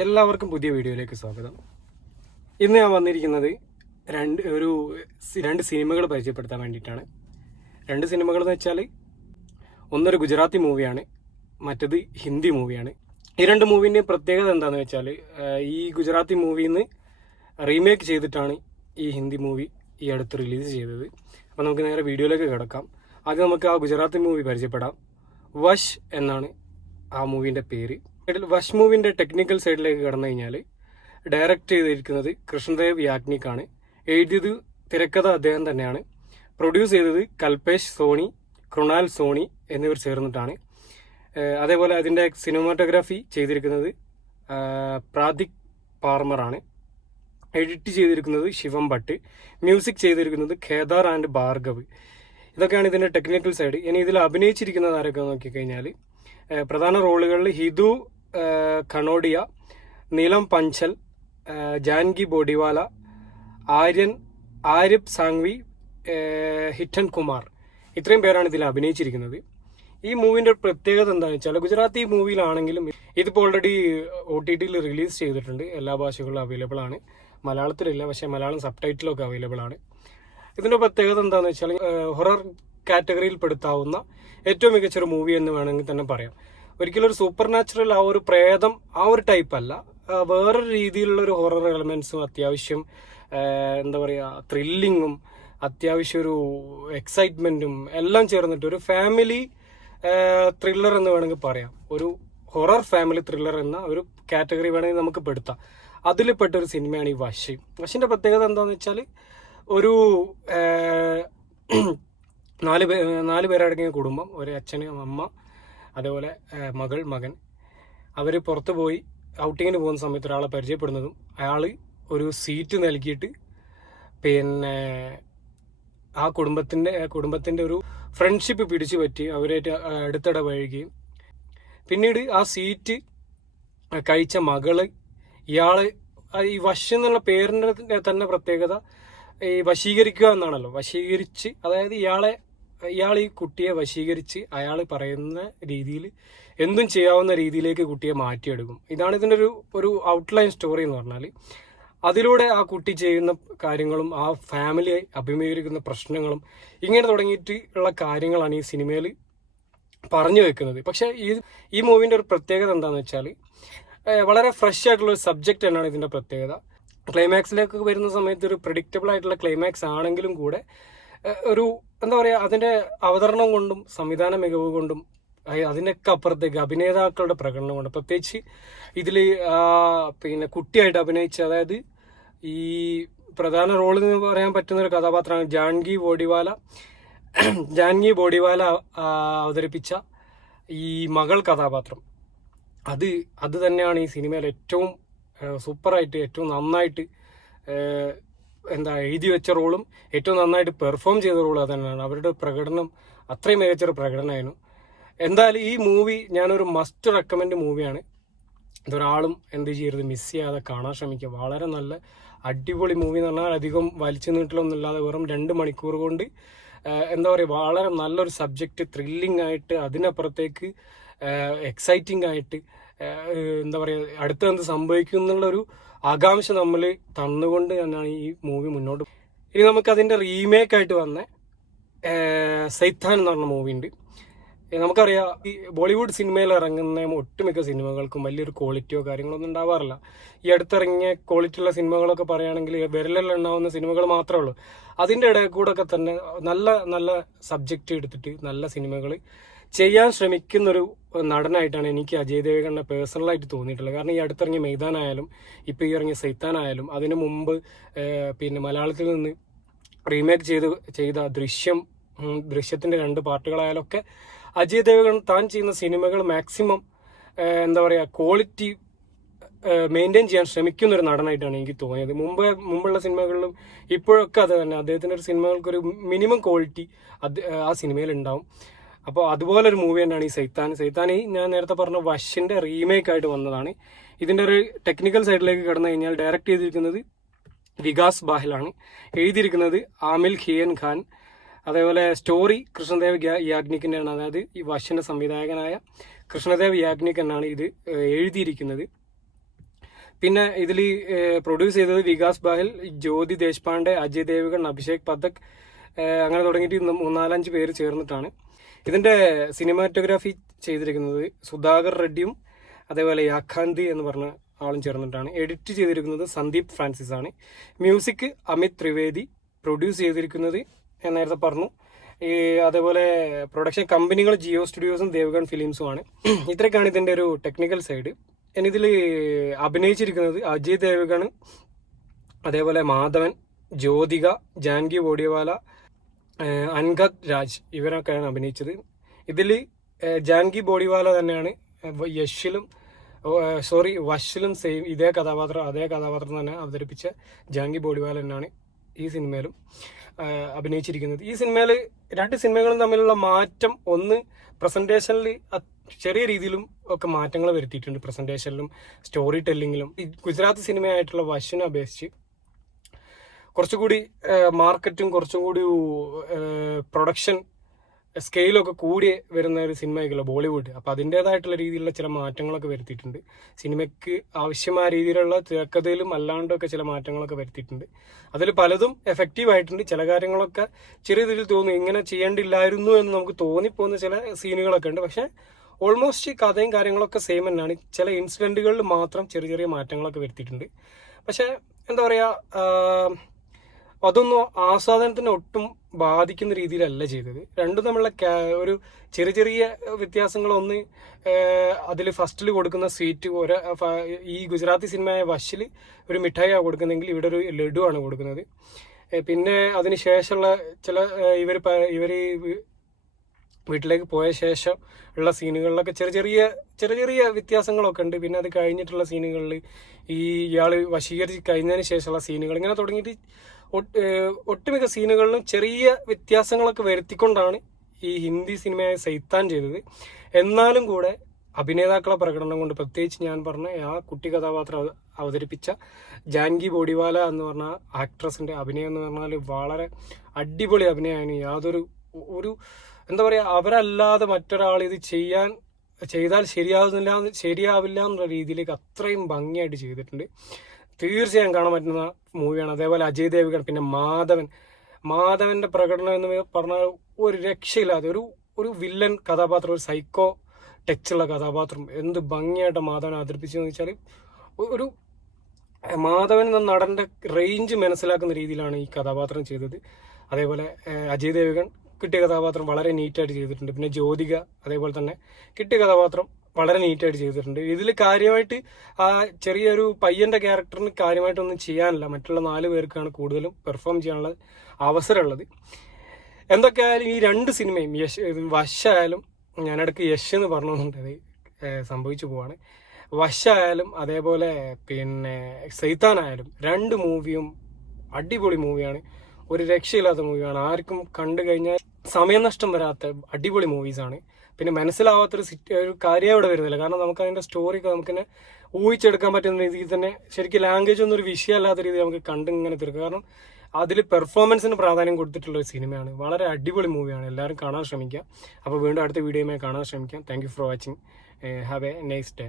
എല്ലാവർക്കും പുതിയ വീഡിയോയിലേക്ക് സ്വാഗതം. ഇന്ന് ഞാൻ വന്നിരിക്കുന്നത് രണ്ട് സിനിമകൾ പരിചയപ്പെടുത്താൻ വേണ്ടിയിട്ടാണ്. രണ്ട് സിനിമകൾ എന്ന് വെച്ചാൽ ഒന്നൊരു ഗുജറാത്തി മൂവിയാണ്, മറ്റത് ഹിന്ദി മൂവിയാണ്. ഈ രണ്ട് മൂവിൻ്റെ പ്രത്യേകത എന്താണെന്ന് വെച്ചാൽ ഈ ഗുജറാത്തി മൂവിയിൽ നിന്ന് റീമേക്ക് ചെയ്തിട്ടാണ് ഈ ഹിന്ദി മൂവി ഈ അടുത്ത് റിലീസ് ചെയ്തത്. അപ്പോൾ നമുക്ക് നേരെ വീഡിയോയിലേക്ക് കിടക്കാം. ആദ്യം നമുക്ക് ആ ഗുജറാത്തി മൂവി പരിചയപ്പെടാം. വശ് എന്നാണ് ആ മൂവിൻ്റെ പേര്. വശ് മൂവിൻ്റെ ടെക്നിക്കൽ സൈഡിലേക്ക് കടന്നു കഴിഞ്ഞാൽ ഡയറക്റ്റ് ചെയ്തിരിക്കുന്നത് കൃഷ്ണദേവ് യാഗ്നിക്കാണ്. എഴുതിയത് തിരക്കഥ അദ്ദേഹം തന്നെയാണ്. പ്രൊഡ്യൂസ് ചെയ്തത് കൽപേഷ് സോണി, കൃണാൽ സോണി എന്നിവർ ചേർന്നിട്ടാണ്. അതേപോലെ അതിൻ്റെ സിനിമാറ്റോഗ്രാഫി ചെയ്തിരിക്കുന്നത് പ്രാതിക് പാർമറാണ്. എഡിറ്റ് ചെയ്തിരിക്കുന്നത് ശിവം ഭട്ട്. മ്യൂസിക് ചെയ്തിരിക്കുന്നത് ഖേദാർ ആൻഡ് ഭാർഗവ്. ഇതൊക്കെയാണ് ഇതിൻ്റെ ടെക്നിക്കൽ സൈഡ്. ഇനി ഇതിൽ അഭിനയിച്ചിരിക്കുന്നത് ആരൊക്കെ നോക്കിക്കഴിഞ്ഞാൽ പ്രധാന റോളുകളിൽ ഹിതു ഖനോഡിയ, നീലം പഞ്ചൽ, ജാൻകി ബോഡിവാല, ആര്യബ് സാങ്വി, ഹിറ്റൻ കുമാർ, ഇത്രയും പേരാണ് ഇതിൽ അഭിനയിച്ചിരിക്കുന്നത്. ഈ മൂവിൻ്റെ പ്രത്യേകത എന്താണെന്ന് വെച്ചാൽ ഗുജറാത്തി മൂവിയിലാണെങ്കിലും ഇതിപ്പോൾ ഓൾറെഡി OTTയിൽ റിലീസ് ചെയ്തിട്ടുണ്ട്. എല്ലാ ഭാഷകളിലും അവൈലബിൾ ആണ്. മലയാളത്തിലില്ല, പക്ഷേ മലയാളം സബ് ടൈറ്റിലൊക്കെ അവൈലബിൾ ആണ്. ഇതിൻ്റെ പ്രത്യേകത എന്താണെന്ന് വെച്ചാൽ ഹൊറർ കാറ്റഗറിയിൽ പെടുത്താവുന്ന ഏറ്റവും മികച്ചൊരു മൂവി എന്ന് വേണമെങ്കിൽ തന്നെ പറയാം. ഒരിക്കലും ഒരു സൂപ്പർ നാച്ചുറൽ ആ ഒരു പ്രേതം ആ ഒരു ടൈപ്പ് അല്ല, വേറൊരു രീതിയിലുള്ള ഒരു ഹൊറർ എലമെന്റ്സും അത്യാവശ്യം എന്താ പറയുക ത്രില്ലിങ്ങും അത്യാവശ്യം ഒരു എക്സൈറ്റ്മെന്റും എല്ലാം ചേർന്നിട്ട് ഒരു ഫാമിലി ത്രില്ലർ എന്ന് വേണമെങ്കിൽ പറയാം. ഒരു ഹൊറർ ഫാമിലി ത്രില്ലർ എന്ന ഒരു കാറ്റഗറി വേണമെങ്കിൽ നമുക്ക് പെടുത്താം. അതിൽ പെട്ട ഒരു സിനിമയാണ് ഈ വശ്. വശിന്റെ പ്രത്യേകത എന്താണെന്ന് വെച്ചാൽ ഒരു നാല് പേരടങ്ങിയ കുടുംബം, ഒരു അച്ഛന്, അമ്മ, അതേപോലെ മകൻ. അവർ പുറത്ത് പോയി ഔട്ടിങ്ങിന് പോകുന്ന സമയത്ത് ഒരാളെ പരിചയപ്പെടുന്നതും അയാൾ ഒരു സീറ്റ് നൽകിയിട്ട് പിന്നെ ആ കുടുംബത്തിൻ്റെ ഒരു ഫ്രണ്ട്ഷിപ്പ് പിടിച്ചു പറ്റി അവരായിട്ട് അടുത്തിടപഴകുകയും പിന്നീട് ആ സീറ്റ് കഴിച്ച മകള് ഇയാള് ഈ വശ് എന്നുള്ള പേരിൻ്റെ തന്നെ പ്രത്യേകത ഈ വശീകരിക്കുക എന്നാണല്ലോ. വശീകരിച്ച്, അതായത് ഇയാൾ ഈ കുട്ടിയെ വശീകരിച്ച് അയാൾ പറയുന്ന രീതിയിൽ എന്തും ചെയ്യാവുന്ന രീതിയിലേക്ക് കുട്ടിയെ മാറ്റിയെടുക്കും. ഇതാണ് ഇതിൻ്റെ ഒരു ഔട്ട്ലൈൻ സ്റ്റോറി എന്ന് പറഞ്ഞാൽ. അതിലൂടെ ആ കുട്ടി ചെയ്യുന്ന കാര്യങ്ങളും ആ ഫാമിലി അഭിമുഖീകരിക്കുന്ന പ്രശ്നങ്ങളും ഇങ്ങനെ തുടങ്ങിയിട്ട് ഉള്ള കാര്യങ്ങളാണ് ഈ സിനിമയിൽ പറഞ്ഞു വെക്കുന്നത്. പക്ഷേ ഈ മൂവിൻ്റെ ഒരു പ്രത്യേകത എന്താണെന്ന് വെച്ചാൽ വളരെ ഫ്രഷ് ആയിട്ടുള്ള ഒരു സബ്ജക്റ്റ് തന്നെയാണ് ഇതിൻ്റെ പ്രത്യേകത. ക്ലൈമാക്സിലേക്ക് വരുന്ന സമയത്ത് ഒരു പ്രെഡിക്റ്റബിൾ ആയിട്ടുള്ള ക്ലൈമാക്സ് ആണെങ്കിലും കൂടെ ഒരു എന്താ പറയുക അതിൻ്റെ അവതരണം കൊണ്ടും സംവിധാന മികവ് കൊണ്ടും അതിനൊക്കെ അപ്പുറത്തേക്ക് അഭിനേതാക്കളുടെ പ്രകടനം കൊണ്ട്, പ്രത്യേകിച്ച് ഇതിൽ പിന്നെ കുട്ടിയായിട്ട് അഭിനയിച്ച, അതായത് ഈ പ്രധാന റോളിൽ എന്ന് പറയാൻ പറ്റുന്ന ഒരു കഥാപാത്രമാണ് ജാൻകി ബോഡിവാല അവതരിപ്പിച്ച ഈ മകൾ കഥാപാത്രം. അത് തന്നെയാണ് ഈ സിനിമയിൽ ഏറ്റവും സൂപ്പറായിട്ട് ഏറ്റവും നന്നായിട്ട് എഴുതി വെച്ച റോളും ഏറ്റവും നന്നായിട്ട് പെർഫോം ചെയ്ത റോളും അത് തന്നെയാണ്. അവരുടെ പ്രകടനം അത്രയും മികച്ചൊരു പ്രകടനമായിരുന്നു. എന്തായാലും ഈ മൂവി ഞാനൊരു മസ്റ്റ് റെക്കമെൻഡ് മൂവിയാണ്. ഇതൊരാളും എന്ത് ചെയ്യരുത്, മിസ് ചെയ്യാതെ കാണാൻ ശ്രമിക്കുക. വളരെ നല്ല അടിപൊളി മൂവി എന്ന് പറഞ്ഞാൽ അധികം വലിച്ചു നീട്ടലൊന്നുമില്ലാതെ വെറും 2 മണിക്കൂർ കൊണ്ട് എന്താ പറയുക വളരെ നല്ലൊരു സബ്ജക്റ്റ്, ത്രില്ലിംഗ് ആയിട്ട് അതിനപ്പുറത്തേക്ക് എക്സൈറ്റിംഗ് ആയിട്ട് എന്താ പറയുക അടുത്ത് എന്ത് സംഭവിക്കും എന്നുള്ളൊരു ആകാംക്ഷ നമ്മൾ തന്നുകൊണ്ട് തന്നെയാണ് ഈ മൂവി മുന്നോട്ട്. ഇനി നമുക്ക് അതിൻ്റെ റീമേക്കായിട്ട് വന്ന സൈത്താൻ എന്ന് പറഞ്ഞ മൂവി ഉണ്ട്. നമുക്കറിയാം ഈ ബോളിവുഡ് സിനിമയിൽ ഇറങ്ങുന്ന ഒട്ടുമിക്ക സിനിമകൾക്കും വലിയൊരു ക്വാളിറ്റിയോ കാര്യങ്ങളൊന്നും ഉണ്ടാവാറില്ല. ഈ അടുത്തിറങ്ങിയ ക്വാളിറ്റിയുള്ള സിനിമകളൊക്കെ പറയുകയാണെങ്കിൽ വിരലിലുണ്ടാവുന്ന സിനിമകൾ മാത്രമേ ഉള്ളൂ. അതിൻ്റെ ഇടയിൽ കൂടെ ഒക്കെ തന്നെ നല്ല നല്ല സബ്ജക്റ്റ് എടുത്തിട്ട് നല്ല സിനിമകൾ ചെയ്യാൻ ശ്രമിക്കുന്നൊരു നടനായിട്ടാണ് എനിക്ക് അജയ് ദേവ്ഗണിനെ പേഴ്സണലായിട്ട് തോന്നിയിട്ടുള്ളത്. കാരണം ഈ അടുത്തിറങ്ങിയ മൈദാൻ ആയാലും ഇപ്പോൾ ഈ ഇറങ്ങിയ സൈത്താൻ ആയാലും അതിനു മുമ്പ് പിന്നെ മലയാളത്തിൽ നിന്ന് റീമേക്ക് ചെയ്ത ദൃശ്യത്തിൻ്റെ 2 പാർട്ടുകളായാലും ഒക്കെ അജയ് ദേവ്ഗൺ താൻ ചെയ്യുന്ന സിനിമകൾ മാക്സിമം എന്താ പറയുക ക്വാളിറ്റി മെയിൻറ്റെയിൻ ചെയ്യാൻ ശ്രമിക്കുന്ന ഒരു നടനായിട്ടാണ് എനിക്ക് തോന്നിയത്. മുമ്പുള്ള സിനിമകളിലും ഇപ്പോഴൊക്കെ അത് തന്നെ അദ്ദേഹത്തിൻ്റെ ഒരു സിനിമകൾക്കൊരു മിനിമം ക്വാളിറ്റി ആ സിനിമയിൽ ഉണ്ടാവും. അപ്പോൾ അതുപോലൊരു മൂവി തന്നെയാണ് ഈ സൈത്താൻ. ഞാൻ നേരത്തെ പറഞ്ഞ വശിൻ്റെ റീമേക്കായിട്ട് വന്നതാണ്. ഇതിൻ്റെ ഒരു ടെക്നിക്കൽ സൈഡിലേക്ക് കടന്നു കഴിഞ്ഞാൽ ഡയറക്റ്റ് ചെയ്തിരിക്കുന്നത് വികാസ് ബാഹലാണ്. എഴുതിയിരിക്കുന്നത് ആമിൽ ഹിയൻ ഖാൻ. അതേപോലെ സ്റ്റോറി കൃഷ്ണദേവ് യാഗ്നിക്കിൻ്റെയാണ്. അതായത് ഈ വശിൻ്റെ സംവിധായകനായ കൃഷ്ണദേവ് യാഗ്നിക് എന്നാണ് ഇത് എഴുതിയിരിക്കുന്നത്. പിന്നെ ഇതിൽ പ്രൊഡ്യൂസ് ചെയ്തത് വികാസ് ബാഹിൽ, ജ്യോതി ദേശ്പാണ്ഡെ, അജയ് ദേവ്ഗൺ, അഭിഷേക് പഥക്, അങ്ങനെ തുടങ്ങിയിട്ട് 3-4-5 പേര് ചേർന്നിട്ടാണ്. ഇതിന്റെ സിനിമാറ്റോഗ്രാഫി ചെയ്തിരിക്കുന്നത് സുധാകർ റെഡ്ഡിയും അതേപോലെ യാഖാന്തി എന്ന് പറഞ്ഞ ആളും ചേർന്നിട്ടാണ്. എഡിറ്റ് ചെയ്തിരിക്കുന്നത് സന്ദീപ് ഫ്രാൻസിസ് ആണ്. മ്യൂസിക് അമിത് ത്രിവേദി. പ്രൊഡ്യൂസ് ചെയ്തിരിക്കുന്നത് ഞാൻ നേരത്തെ പറഞ്ഞു. അതേപോലെ പ്രൊഡക്ഷൻ കമ്പനികൾ ജിയോ സ്റ്റുഡിയോസും ദേവ്ഗൺ ഫിലിംസും ആണ്. ഇത്രയൊക്കെയാണ് ഇതിന്റെ ഒരു ടെക്നിക്കൽ സൈഡ്. ഇനി ഇതിൽ അഭിനയിച്ചിരിക്കുന്നത് അജയ് ദേവ്ഗൺ, അതേപോലെ മാധവൻ, ജ്യോതിക, ജാൻകി ബോഡിവാല, അൻഗദ് രാജ്, ഇവരൊക്കെയാണ് അഭിനയിച്ചത്. ഇതിൽ ജാൻകി ബോഡിവാല തന്നെയാണ് വഷിലും സെയിം അതേ കഥാപാത്രം തന്നെ അവതരിപ്പിച്ച ജാൻകി ബോഡിവാല തന്നെയാണ് ഈ സിനിമയിലും അഭിനയിച്ചിരിക്കുന്നത്. ഈ സിനിമയിൽ 2 സിനിമകളും തമ്മിലുള്ള മാറ്റം, ഒന്ന് പ്രസന്റേഷനിൽ ചെറിയ രീതിയിലും ഒക്കെ മാറ്റങ്ങൾ വരുത്തിയിട്ടുണ്ട്. പ്രസന്റേഷനിലും സ്റ്റോറി ടെല്ലിങ്ങിലും ഈ ഗുജറാത്ത് സിനിമയായിട്ടുള്ള വശിനെ അപേക്ഷിച്ച് കുറച്ചുകൂടി മാർക്കറ്റും കുറച്ചും കൂടി പ്രൊഡക്ഷൻ സ്കെയിലൊക്കെ കൂടി വരുന്ന ഒരു സിനിമയായിരിക്കുമല്ലോ ബോളിവുഡ്. അപ്പോൾ അതിൻ്റെതായിട്ടുള്ള രീതിയിലുള്ള ചില മാറ്റങ്ങളൊക്കെ വരുത്തിയിട്ടുണ്ട്. സിനിമയ്ക്ക് ആവശ്യമായ രീതിയിലുള്ള തിരക്കഥയിലും അല്ലാണ്ടൊക്കെ ചില മാറ്റങ്ങളൊക്കെ വരുത്തിയിട്ടുണ്ട്. അതിൽ പലതും എഫക്റ്റീവ് ആയിട്ടുണ്ട്. ചില കാര്യങ്ങളൊക്കെ ചെറിയ രീതിയിൽ തോന്നുന്നു ഇങ്ങനെ ചെയ്യേണ്ടില്ലായിരുന്നു എന്ന് നമുക്ക് തോന്നിപ്പോകുന്ന ചില സീനുകളൊക്കെ ഉണ്ട്. പക്ഷേ ഓൾമോസ്റ്റ് കഥയും കാര്യങ്ങളൊക്കെ സെയിം തന്നെയാണ്. ചില ഇൻസിഡൻറ്റുകളിൽ മാത്രം ചെറിയ ചെറിയ മാറ്റങ്ങളൊക്കെ വരുത്തിയിട്ടുണ്ട്. പക്ഷേ എന്താ പറയുക, അതൊന്നും ആസ്വാദനത്തിന് ഒട്ടും ബാധിക്കുന്ന രീതിയിലല്ല ചെയ്തത്. രണ്ടും തമ്മിലുള്ള ഒരു ചെറിയ ചെറിയ വ്യത്യാസങ്ങളൊന്ന്, അതിൽ ഫസ്റ്റിൽ കൊടുക്കുന്ന സ്വീറ്റ് ഈ ഗുജറാത്തി സിനിമയായ വശിൽ ഒരു മിഠായിയാണ് കൊടുക്കുന്നതെങ്കിൽ ഇവിടെ ഒരു ലഡു ആണ് കൊടുക്കുന്നത്. പിന്നെ അതിന് ശേഷമുള്ള ചില ഇവർ വീട്ടിലേക്ക് പോയ ശേഷം ഉള്ള സീനുകളിലൊക്കെ ചെറിയ ചെറിയ വ്യത്യാസങ്ങളൊക്കെ ഉണ്ട്. പിന്നെ അത് കഴിഞ്ഞിട്ടുള്ള സീനുകളിൽ ഇയാൾ വശീകരിച്ച് കഴിഞ്ഞതിന് ശേഷമുള്ള സീനുകൾ, ഇങ്ങനെ തുടങ്ങിയിട്ട് ഒട്ടുമിക്ക സീനുകളിലും ചെറിയ വ്യത്യാസങ്ങളൊക്കെ വരുത്തിക്കൊണ്ടാണ് ഈ ഹിന്ദി സിനിമയായ സൈത്താൻ ചെയ്തത്. എന്നാലും കൂടെ അഭിനേതാക്കളെ പ്രകടനം കൊണ്ട്, പ്രത്യേകിച്ച് ഞാൻ പറഞ്ഞ ആ കുട്ടി കഥാപാത്രം അവതരിപ്പിച്ച ജാൻകി ബോഡിവാല എന്ന് പറഞ്ഞ ആക്ട്രസിന്റെ അഭിനയം എന്ന് പറഞ്ഞാൽ വളരെ അടിപൊളി അഭിനയമാണ്. യാതൊരു എന്താ പറയുക, അവരല്ലാതെ മറ്റൊരാൾ ഇത് ചെയ്താൽ ശരിയാവില്ല എന്നുള്ള രീതിയിലേക്ക് അത്രയും ഭംഗിയായിട്ട് ചെയ്തിട്ടുണ്ട്. തീർച്ചയായും കാണാൻ പറ്റുന്ന മൂവിയാണ്. അതേപോലെ അജയ് ദേവ്ഗൺ, പിന്നെ മാധവന്റെ പ്രകടനം എന്ന് പറഞ്ഞാൽ ഒരു രക്ഷയില്ലാതെ ഒരു വില്ലൻ കഥാപാത്രം, ഒരു സൈക്കോ ടച്ചുള്ള കഥാപാത്രം എന്ത് ഭംഗിയായിട്ട് മാധവൻ അവതരിപ്പിച്ചെന്ന് വെച്ചാൽ ഒരു മാധവൻ എന്ന നടന്റെ റേഞ്ച് മനസ്സിലാക്കുന്ന രീതിയിലാണ് ഈ കഥാപാത്രം ചെയ്തത്. അതേപോലെ അജയ് ദേവ്ഗൺ കിട്ടിയ കഥാപാത്രം വളരെ നീറ്റായിട്ട് ചെയ്തിട്ടുണ്ട്. പിന്നെ ജ്യോതിക അതേപോലെ തന്നെ കിട്ടിയ കഥാപാത്രം വളരെ നീറ്റായിട്ട് ചെയ്തിട്ടുണ്ട്. ഇതിൽ കാര്യമായിട്ട് ആ ചെറിയൊരു പയ്യന്റെ ക്യാരക്ടറിന് കാര്യമായിട്ടൊന്നും ചെയ്യാനില്ല. മറ്റുള്ള 4 പേർക്കാണ് കൂടുതലും പെർഫോം ചെയ്യാനുള്ള അവസരമുള്ളത്. എന്തൊക്കെയായാലും ഈ 2 സിനിമയും വശായാലും, ഞാനിടയ്ക്ക് യശ് എന്ന് പറഞ്ഞുകൊണ്ട് അത് സംഭവിച്ചു പോവാണ്, വശായാലും അതേപോലെ പിന്നെ സൈത്താനായാലും 2 മൂവിയും അടിപൊളി മൂവിയാണ്. ഒരു രക്ഷയില്ലാത്ത മൂവിയാണ്. ആർക്കും കണ്ടു കഴിഞ്ഞാൽ സമയനഷ്ടം വരാത്ത അടിപൊളി മൂവീസാണ്. പിന്നെ മനസ്സിലാവാത്തൊരു ഒരു കാര്യം അവിടെ വരുന്നില്ല. കാരണം നമുക്ക് അതിന്റെ സ്റ്റോറിയൊക്കെ നമുക്കിങ്ങനെ ഊഹിച്ചെടുക്കാൻ പറ്റുന്ന രീതിയിൽ തന്നെ ശരിക്കും ലാംഗ്വേജ് ഒന്നും ഒരു വിഷയമല്ലാത്ത രീതിയിൽ നമുക്ക് കണ്ടിങ്ങനെ തീർക്കുക. കാരണം അതിൽ പെർഫോമൻസിന് പ്രാധാന്യം കൊടുത്തിട്ടുള്ള ഒരു സിനിമയാണ്. വളരെ അടിപൊളി മൂവിയാണ്. എല്ലാവരും കാണാൻ ശ്രമിക്കുക. അപ്പോൾ വീണ്ടും അടുത്ത വീഡിയോയുമായി കാണാൻ ശ്രമിക്കാം. Thank you for watching. Have A nice day.